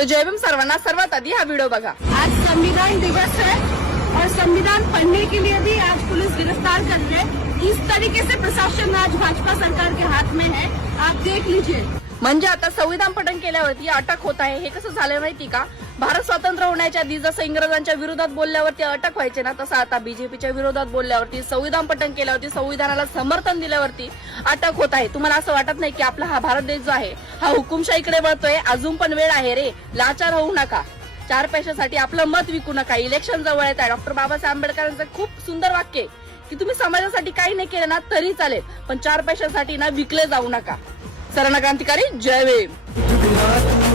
तो जय भीम सर्वांना। सर्वात आधी हा व्हिडिओ बघा। आज संविधान दिवस है और संविधान पढ़ने के लिए भी आज पुलिस गिरफ्तार कर रही है। इस तरीके से प्रशासन आज भाजपा सरकार के हाथ में है, आप देख लीजिए। म्हणजे आता संविधान पठण केल्यावरती अटक होत आहे। हे कसं झालं माहिती का? भारत स्वतंत्र होण्याच्या आधी जसं इंग्रजांच्या विरोधात बोलल्यावरती अटक व्हायचे ना, तसं आता बीजेपीच्या विरोधात बोलल्यावरती, संविधान पठण केल्यावरती, संविधानाला समर्थन दिल्यावरती अटक होत आहे। तुम्हाला असं वाटत नाही की आपला हा भारत देश जो आहे हा हुकुमशाहीकडे वळतोय? अजून पण वेळ आहे रे, लाचार होऊ नका। 4 पैशासाठी आपलं मत विकू नका। इलेक्शन जवळ येत आहे। डॉक्टर बाबासाहेब आंबेडकरांचं खूप सुंदर वाक्य आहे की तुम्ही समाजासाठी काही नाही केलं ना तरी चालेल, पण 4 पैशासाठी ना विकले जाऊ नका। सरना क्रांतिकारी जय भीम।